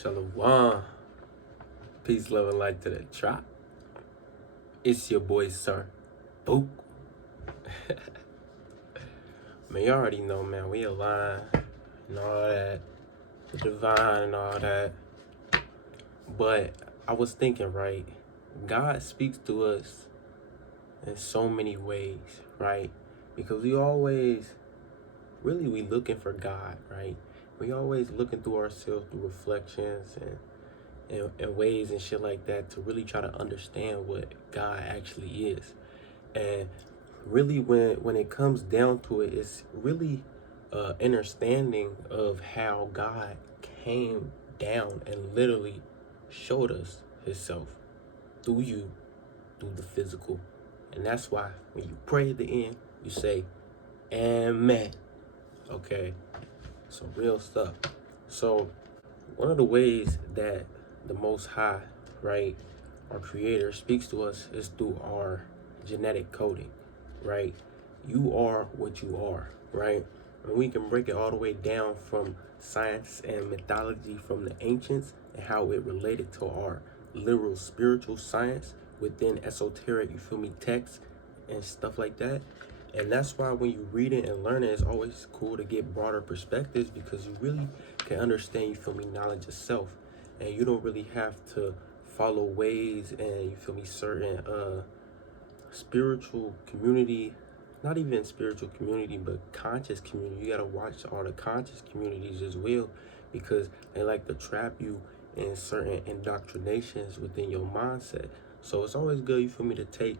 Shalom. Peace, love, and light to the tribe. It's your boy, Sir Book. Man, you already know, man. We align and all that. The divine and all that. But I was thinking, right? God speaks to us in so many ways, right? Because we looking for God, right? We always looking through ourselves through reflections and ways and shit like that to really try to understand what God actually is. And really, when it comes down to it, it's really understanding of how God came down and literally showed us Himself through you, through the physical. And that's why when you pray at the end, you say, Amen. Okay? So real stuff. So one of the ways that the Most High, right, our Creator speaks to us is through our genetic coding, right? You are what you are, right? And we can break it all the way down from science and mythology from the ancients and how it related to our literal spiritual science within esoteric, texts and stuff like that. And that's why when you read it and learn it, it's always cool to get broader perspectives because you really can understand, knowledge of self. And you don't really have to follow ways and, certain spiritual community, not even spiritual community, but conscious community. You gotta watch all the conscious communities as well because they like to trap you in certain indoctrinations within your mindset. So it's always good, to take,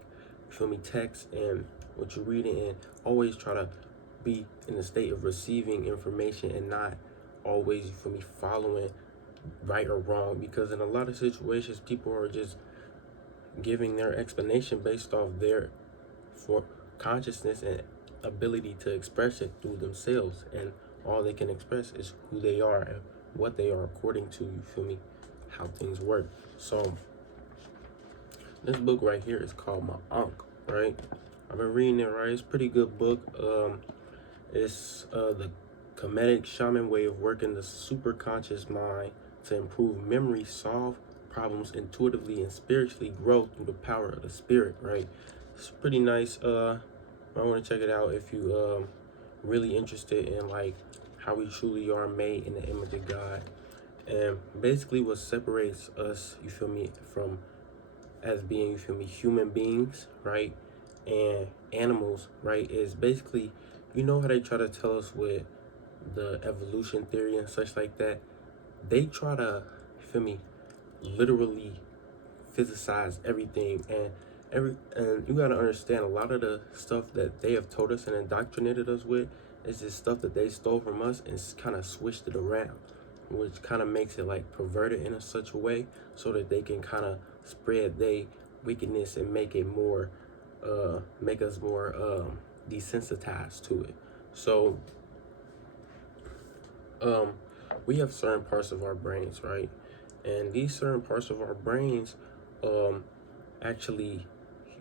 text and what you're reading and always try to be in a state of receiving information and not always, following right or wrong, because in a lot of situations people are just giving their explanation based off their for consciousness and ability to express it through themselves, and all they can express is who they are and what they are according to, how things work. So this book right here is called My Ankh, right? I've been reading it, right? It's a pretty good book. It's the Kemetic shaman way of working the superconscious mind to improve memory, solve problems intuitively, and spiritually grow through the power of the spirit, right? It's pretty nice. I want to check it out if you really interested in like how we truly are made in the image of God. And basically what separates us, from as being, human beings, right? And animals, right, is basically, how they try to tell us with the evolution theory and such like that. They try to, literally physicize everything, and you gotta understand a lot of the stuff that they have told us and indoctrinated us with is this stuff that they stole from us and kind of switched it around, which kind of makes it like perverted in such a way so that they can kind of spread their wickedness and make it more make us more desensitized to it. So we have certain parts of our brains, right? And these certain parts of our brains, actually,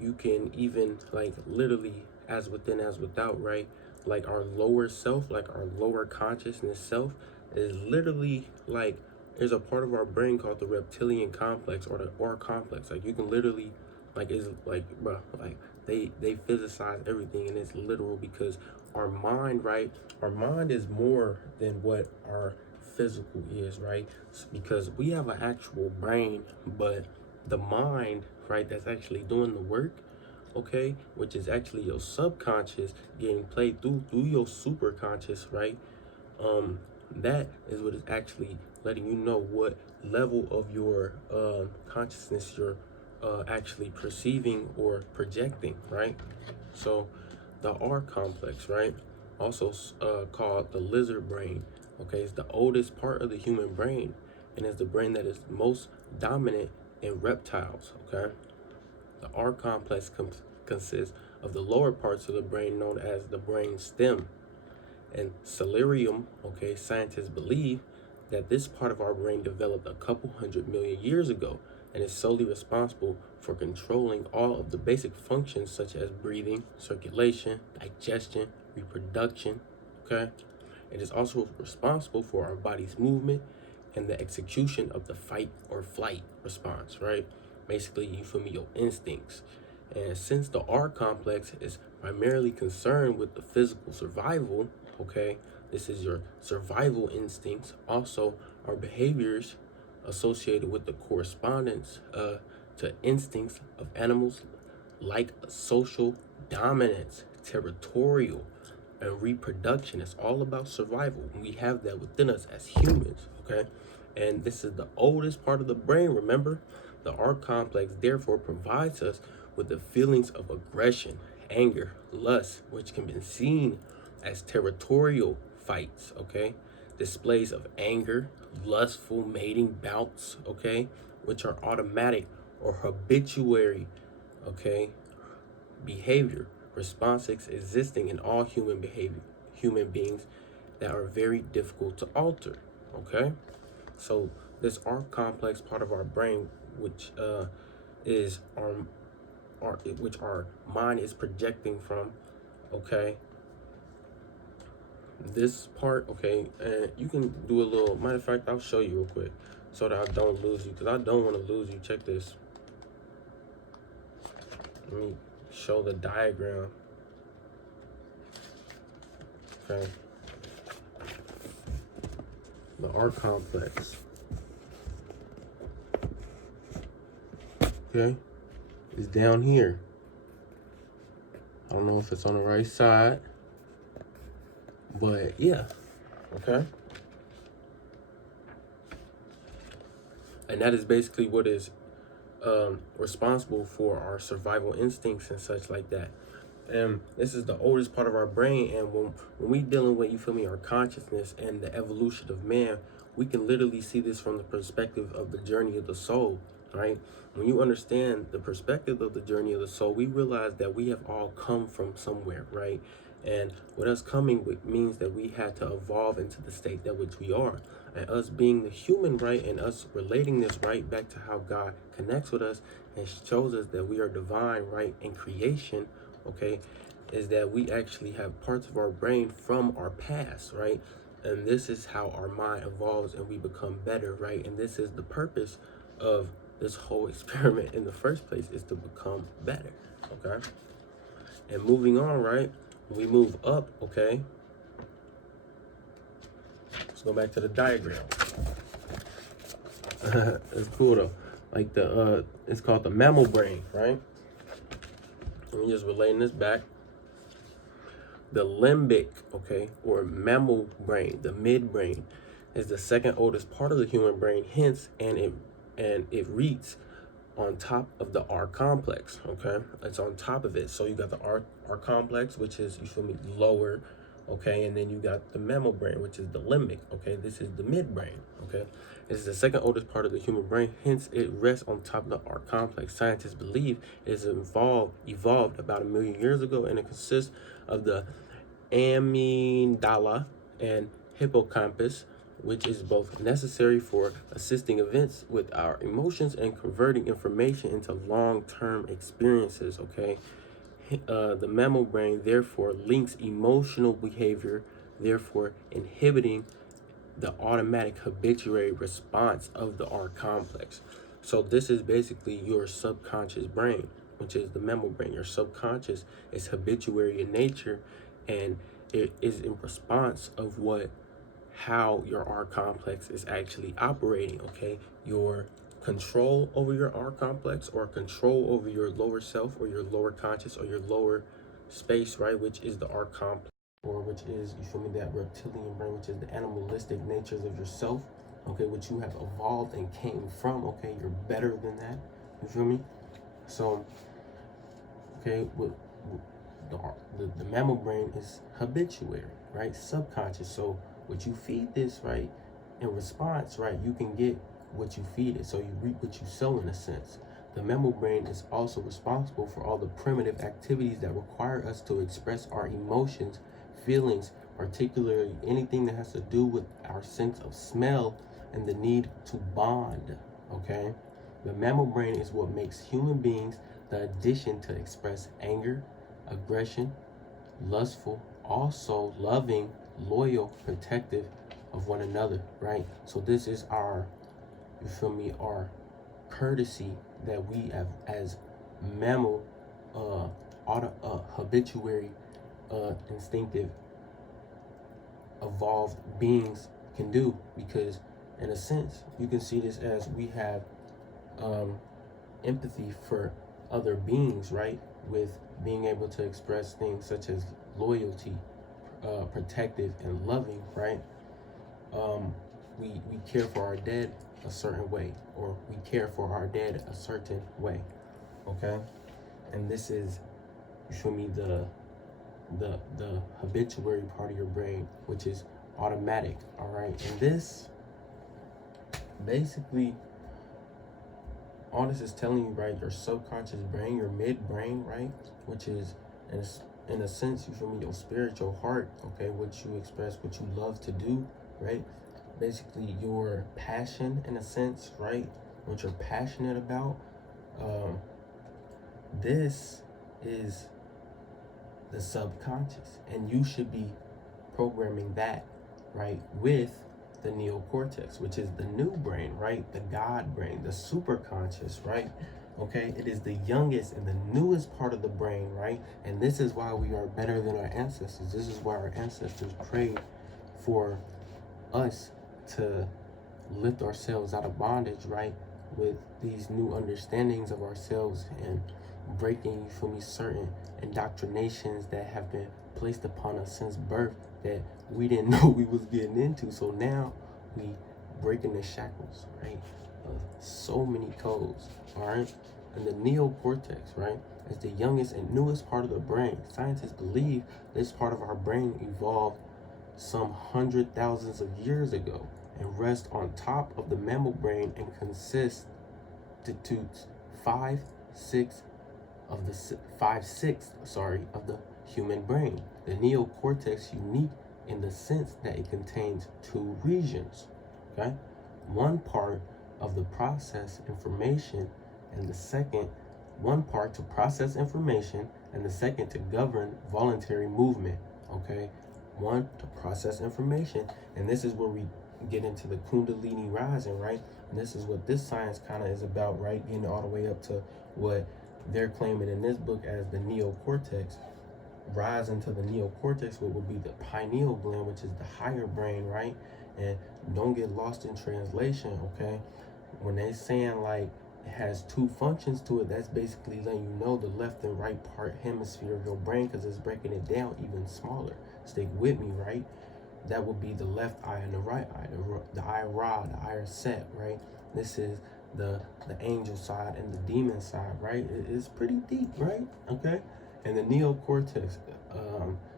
you can even like literally as within as without, right? Like our lower self, like our lower consciousness self is literally like there's a part of our brain called the reptilian complex or the or complex. Like you can literally like it's like bro, like they physicize everything and it's literal because our mind, right? Our mind is more than what our physical is, right? Because we have an actual brain, but the mind, right, that's actually doing the work, okay, which is actually your subconscious getting played through your superconscious, right? That is what is actually letting you know what level of your consciousness you're actually perceiving or projecting, right? So the R complex, right, also called the lizard brain, okay, it's the oldest part of the human brain and is the brain that is most dominant in reptiles, okay? The R complex consists of the lower parts of the brain known as the brain stem. And celerium, okay, scientists believe that this part of our brain developed a couple 100 million years ago and is solely responsible for controlling all of the basic functions such as breathing, circulation, digestion, reproduction, okay? It is also responsible for our body's movement and the execution of the fight or flight response, right? Basically, you feel me, your instincts. And since the R complex is primarily concerned with the physical survival, okay, this is your survival instincts. Also, our behaviors associated with the correspondence to instincts of animals like social dominance, territorial, and reproduction. It's all about survival. We have that within us as humans, okay? And this is the oldest part of the brain, remember? The R complex therefore provides us with the feelings of aggression, anger, lust, which can be seen as territorial fights, okay? Displays of anger, lustful mating bouts, okay? Which are automatic or habituary, okay? Behavior, responses existing in all human beings that are very difficult to alter, okay? So this R complex part of our brain, which is which our mind is projecting from, okay? This part, okay, and you can do a little, matter of fact, I'll show you real quick so that I don't lose you, because I don't want to lose you. Check this. Let me show the diagram. Okay. The R complex. Okay. It's down here. I don't know if it's on the right side, but yeah. Okay. And that is basically what is responsible for our survival instincts and such like that. And this is the oldest part of our brain. And when we dealing with, you feel me, our consciousness and the evolution of man, we can literally see this from the perspective of the journey of the soul, right? When you understand the perspective of the journey of the soul, we realize that we have all come from somewhere, right? And what us coming with means that we had to evolve into the state that which we are. And us being the human, right, and us relating this right back to how God connects with us and shows us that we are divine, right, in creation, okay, is that we actually have parts of our brain from our past, right? And this is how our mind evolves and we become better, right? And this is the purpose of this whole experiment in the first place, is to become better, okay? And moving on, right? We move up, okay? Let's go back to the diagram. It's cool though. Like it's called the mammal brain, right? Let me just relating this back. The limbic, okay, or mammal brain, the midbrain, is the second oldest part of the human brain, hence, and it reads on top of the R complex, okay? It's on top of it. So you got the R complex, which is, you feel me, lower, okay? And then you got the mammal brain, which is the limbic, okay? This is the midbrain, okay? This is the second oldest part of the human brain, hence it rests on top of the R complex. Scientists believe it is evolved about 1 million years ago, and it consists of the amygdala and hippocampus, which is both necessary for assisting events with our emotions and converting information into long-term experiences, okay? The mammal brain therefore links emotional behavior, therefore inhibiting the automatic habituary response of the R complex. So this is basically your subconscious brain, which is the mammal brain. Your subconscious is habituary in nature, and it is in response of how your R complex is actually operating, okay? Your control over your R complex, or control over your lower self or your lower conscious or your lower space, right? Which is the R complex, or which is, you feel me, that reptilian brain, which is the animalistic natures of yourself, okay? Which you have evolved and came from, okay? You're better than that, you feel me? So, okay, the mammal brain is habituary, right? Subconscious. So what you feed this, right, in response, right, you can get what you feed it. So you reap what you sow, in a sense. The mammal brain is also responsible for all the primitive activities that require us to express our emotions, feelings, particularly anything that has to do with our sense of smell and the need to bond, okay? The mammal brain is what makes human beings the addition to express anger, aggression, lustful, also loving, loyal, protective, of one another, right? So this is our, you feel me, our courtesy that we have as mammal, habituary, instinctive, evolved beings can do. Because in a sense, you can see this as we have empathy for other beings, right? With being able to express things such as loyalty, protective and loving, right? We care for our dead a certain way, or we care for our dead a certain way, okay? And this is, you feel me, the habituary part of your brain, which is automatic, all right? And this, basically, all this is telling you, right, your subconscious brain, your midbrain, right, which is, in a sense, you feel me, your spiritual heart, okay, what you express, what you love to do, right? Basically, your passion, in a sense, right, what you're passionate about. This is the subconscious, and you should be programming that, right, with the neocortex, which is the new brain, right, the God brain, the superconscious, right? Okay, it is the youngest and the newest part of the brain, right? And this is why we are better than our ancestors. This is why our ancestors prayed for us to lift ourselves out of bondage, right, with these new understandings of ourselves, and breaking, you feel me, certain indoctrinations that have been placed upon us since birth that we didn't know we was getting into. So now we breaking the shackles, right, of so many codes, all right? And the neocortex, right, is the youngest and newest part of the brain. Scientists believe this part of our brain evolved some hundred thousands of years ago and rests on top of the mammal brain and constitutes 5/6 of the 5/6 of the human brain. The neocortex unique in the sense that it contains two regions, okay? One part of the process information, and the second, one part to process information, and the second to govern voluntary movement, okay? One to process information, and this is where we get into the Kundalini rising, right? And this is what this science kind of is about, right? Getting all the way up to what they're claiming in this book as the neocortex, rise into the neocortex, what would be the pineal gland, which is the higher brain, right? And don't get lost in translation, okay? When they saying like it has two functions to it, that's basically letting you know the left and right part hemisphere of your brain, because it's breaking it down even smaller. Stick with me, right? That would be the left eye and the right eye, the eye Ra, the eye Set, right? This is the angel side and the demon side, right? It's pretty deep, right? Okay. And the neocortex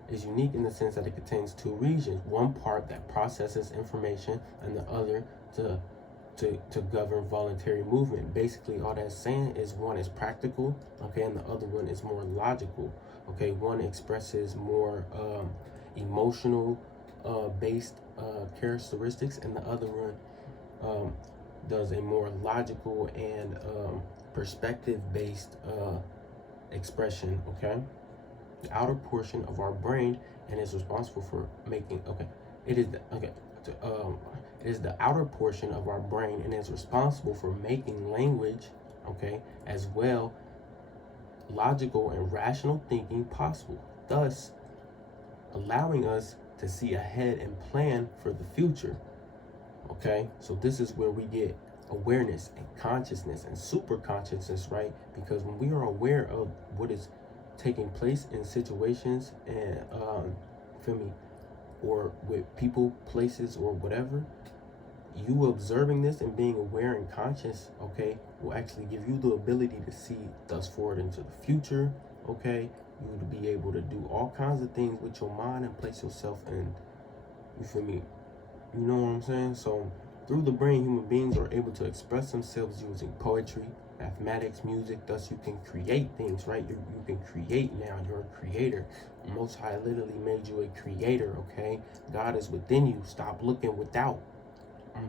is unique in the sense that it contains two regions. One part that processes information, and the other to govern voluntary movement. Basically, all that's saying is one is practical, okay, and the other one is more logical, okay. One expresses more emotional based characteristics, and the other one does a more logical and perspective based expression, okay. The outer portion of our brain and is responsible for making, okay, it is the, okay, it is the outer portion of our brain and is responsible for making language, okay, as well logical and rational thinking possible, thus allowing us to see ahead and plan for the future, okay. So this is where we get awareness and consciousness and super consciousness, right? Because when we are aware of what is taking place in situations and feel me, or with people, places, or whatever, you observing this and being aware and conscious, okay, will actually give you the ability to see thus forward into the future, okay. You will be able to do all kinds of things with your mind and place yourself in, you feel me, you know what I'm saying? So through the brain, human beings are able to express themselves using poetry, mathematics, music. Thus you can create things, right? You can create now. You're a creator. Most High literally made you a creator, okay? God is within you. Stop looking without.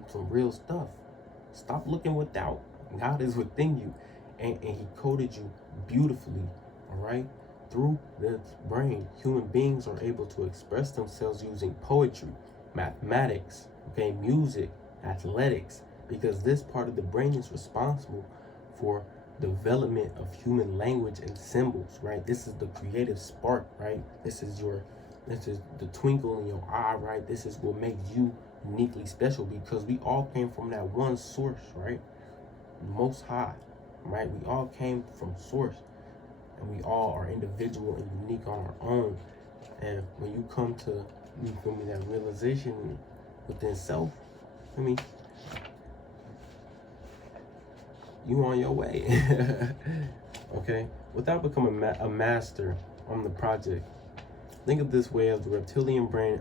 Some real stuff. Stop looking without. God is within you. And he coded you beautifully, all right? Through the brain, human beings are able to express themselves using poetry, mathematics, okay, music, athletics, because this part of the brain is responsible for development of human language and symbols, right? This is the creative spark, right? This is the twinkle in your eye, right? This is what makes you uniquely special, because we all came from that one source, right? Most High, right? We all came from source, and we all are individual and unique on our own. And when you come to, you feel me, that realization within self, I mean, you on your way. Okay, without becoming a master on the project, think of this way: of the reptilian brain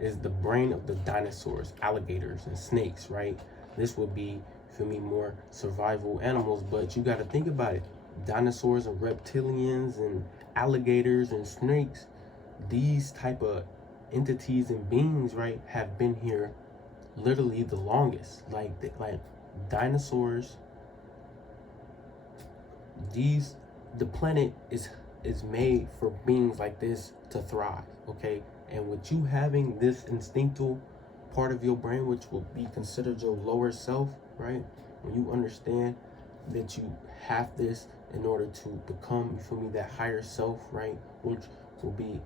is the brain of the dinosaurs, alligators, and snakes, right? This would be, feel me, more survival animals, but you got to think about it. Dinosaurs and reptilians and alligators and snakes, these type of entities and beings, right, have been here literally the longest. Like dinosaurs, the planet is made for beings like this to thrive, okay? And with you having this instinctual part of your brain, which will be considered your lower self, right? When you understand that you have this in order to become, you feel me, that higher self, right? Which will be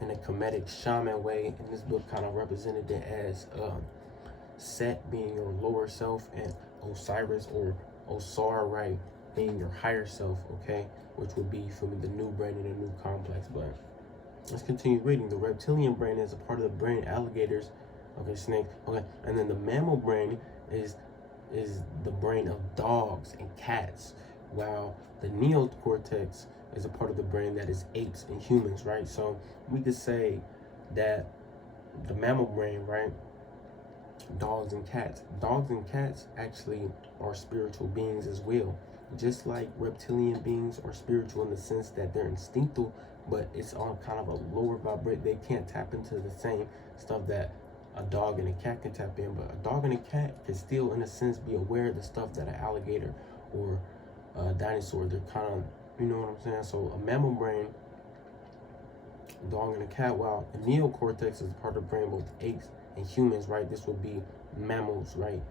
in a Kemetic shaman way. In this book kind of represented it as Set being your lower self, and Osiris or Osar, right, being your higher self, okay? Which would be, for me, the new brain in a new complex. But let's continue reading. The reptilian brain is a part of the brain, alligators, okay, snake, okay, and then the mammal brain is the brain of dogs and cats, while the neocortex is a part of the brain that is apes and humans, right? So we could say that the mammal brain, right, dogs and cats actually are spiritual beings as well, just like reptilian beings are spiritual in the sense that they're instinctual, but it's on kind of a lower vibrate. They can't tap into the same stuff that a dog and a cat can tap in, but a dog and a cat can still, in a sense, be aware of the stuff that an alligator or a dinosaur, they're kind of, you know what I'm saying? So a mammal brain, dog and a cat, while the neocortex is part of the brain of both apes and humans, right? This would be mammals, right?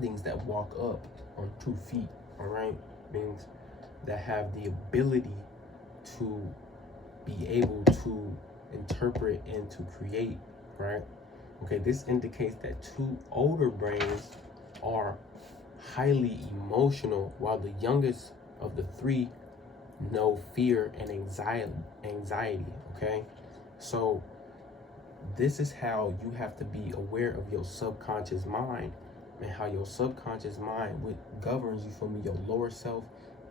Things that walk up on 2 feet, all right? Things that have the ability to be able to interpret and to create, right? Okay, this indicates that 2 older brains are highly emotional, while the youngest of the 3 know fear and anxiety, okay? So this is how you have to be aware of your subconscious mind, and how your subconscious mind governs, you feel me, your lower self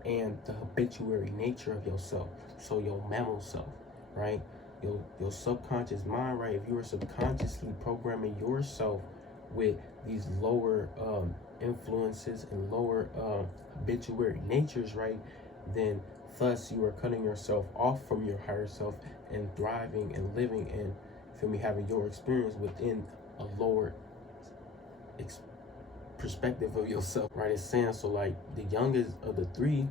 and the habituary nature of yourself. So your mammal self, right? Your subconscious mind, right? If you are subconsciously programming yourself with these lower influences and lower habituary natures, right, then thus you are cutting yourself off from your higher self and thriving and living and, feel me, having your experience within a lower perspective of yourself, right? It's saying, so like the youngest of the 3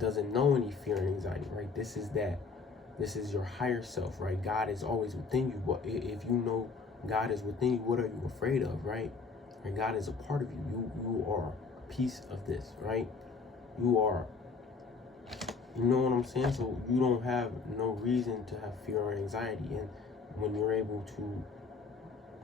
doesn't know any fear and anxiety, right? This is your higher self, right? God is always within you. But if you know God is within you, what are you afraid of, right? And God is a part of you. You are a piece of this, right? You are, you know what I'm saying? So you don't have no reason to have fear or anxiety. And when you're able to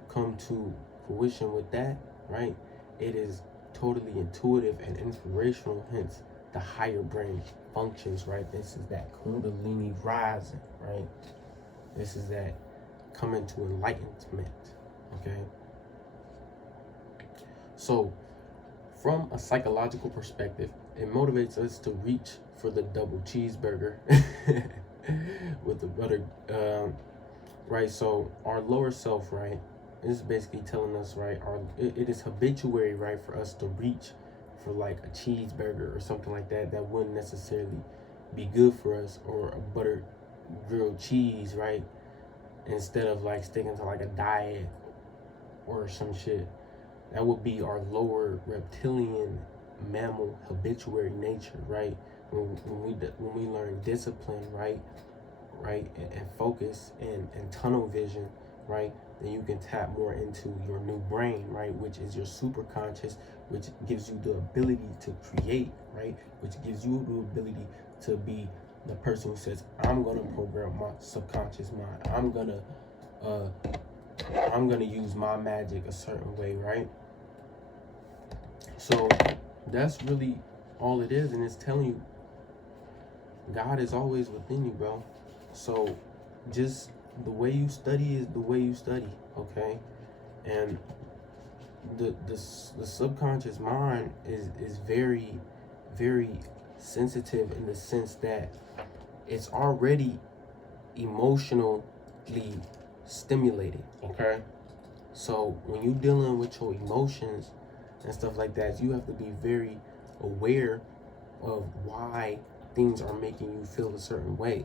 come to fruition with that, right, it is totally intuitive and inspirational, hence the higher brain functions, right? This is that Kundalini rising, right? This is that coming to enlightenment, okay? So from a psychological perspective, it motivates us to reach for the double cheeseburger with the butter, right? So our lower self, right, this is basically telling us, right, it is habituary, right, for us to reach for like a cheeseburger or something like that wouldn't necessarily be good for us, or a buttered grilled cheese, right, instead of like sticking to like a diet or some shit. That would be our lower reptilian mammal habituary nature, right? When we learn discipline, right, and focus and tunnel vision, right, then you can tap more into your new brain, right, which is your superconscious, which gives you the ability to create, right, which gives you the ability to be the person who says, I'm gonna program my subconscious mind. I'm gonna use my magic a certain way, right? So that's really all it is, and it's telling you God is always within you, bro. So just the way you study is the way you study, okay? And the subconscious mind is very, very sensitive in the sense that it's already emotionally stimulated, okay? So when you're dealing with your emotions and stuff like that, you have to be very aware of why things are making you feel a certain way,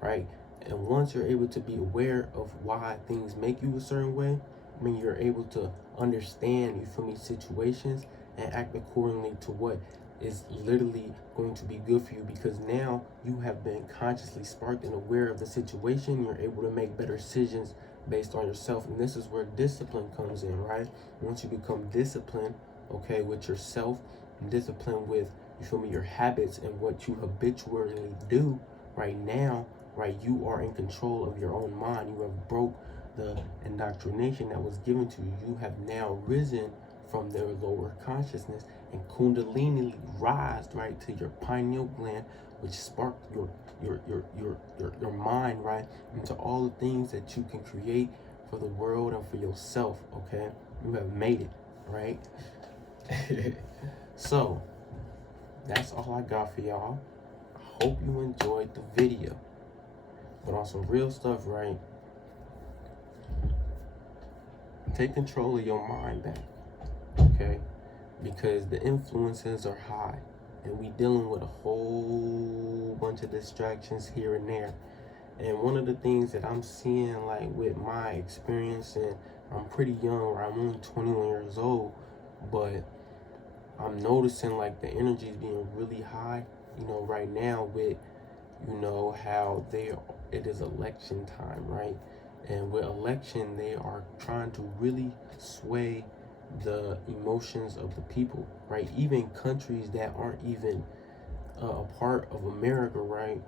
right? And once you're able to be aware of why things make you a certain way, I mean, you're able to understand, you feel me, situations and act accordingly to what is literally going to be good for you, because now you have been consciously sparked and aware of the situation. You're able to make better decisions based on yourself. And this is where discipline comes in, right? Once you become disciplined, okay, with yourself, disciplined with, you feel me, your habits and what you habitually do right now, right, you are in control of your own mind. You have broke the indoctrination that was given to you. You have now risen from their lower consciousness and kundalini rise, right, to your pineal gland, which sparked your mind, right, into all the things that you can create for the world and for yourself, okay? You have made it, right? So that's all I got for y'all. I hope you enjoyed the video. But on some real stuff, right? Take control of your mind back, okay? Because the influences are high, and we dealing with a whole bunch of distractions here and there. And one of the things that I'm seeing, like with my experience, and I'm pretty young, right? I'm only 21 years old, but I'm noticing like the energy is being really high, you know, right now with, you know, how it is election time, right? And with election, they are trying to really sway the emotions of the people, right? Even countries that aren't even a part of America, right,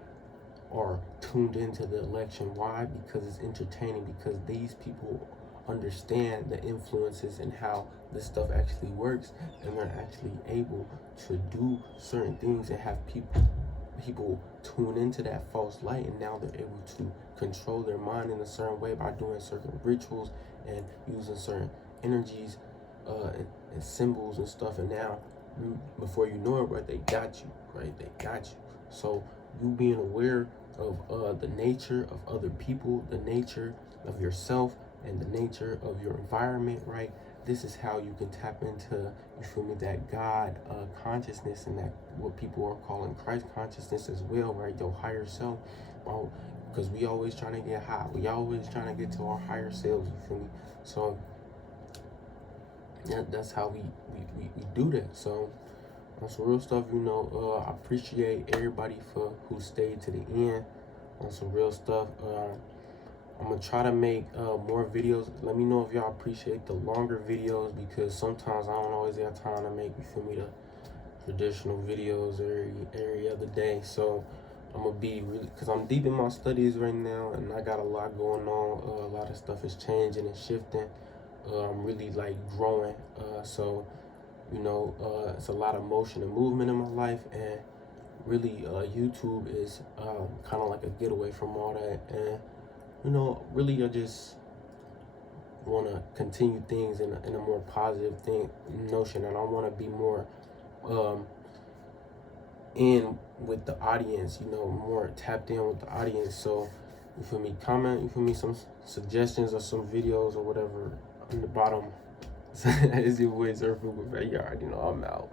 are tuned into the election. Why? Because it's entertaining, because these people understand the influences and how this stuff actually works, and they're actually able to do certain things and have people tune into that false light, and now they're able to control their mind in a certain way by doing certain rituals and using certain energies and symbols and stuff. And now before you know it, right, they got you, right? They got you. So you being aware of the nature of other people, the nature of yourself, and the nature of your environment, right? This is how you can tap into, you feel me, that God consciousness, and that what people are calling Christ consciousness as well, right? Your higher self. Because we always trying to get high. We always trying to get to our higher selves, you feel me? So yeah, that's how we do that. So on some real stuff, you know, I appreciate everybody who stayed to the end on some real stuff. I'm gonna try to make more videos. Let me know if y'all appreciate the longer videos, because sometimes I don't always have time to make, you feel me, the traditional videos every other day. So I'm gonna be really, because I'm deep in my studies right now, and I got a lot going on. A lot of stuff is changing and shifting. I'm really like growing. So you know, it's a lot of motion and movement in my life, and really YouTube is kind of like a getaway from all that. And you know, really I just want to continue things in a more positive notion, and I want to be more in with the audience, you know, more tapped in with the audience. So you feel me, comment, you feel me, some suggestions or some videos or whatever in the bottom. It's your boy Surfer, but you already know I'm out.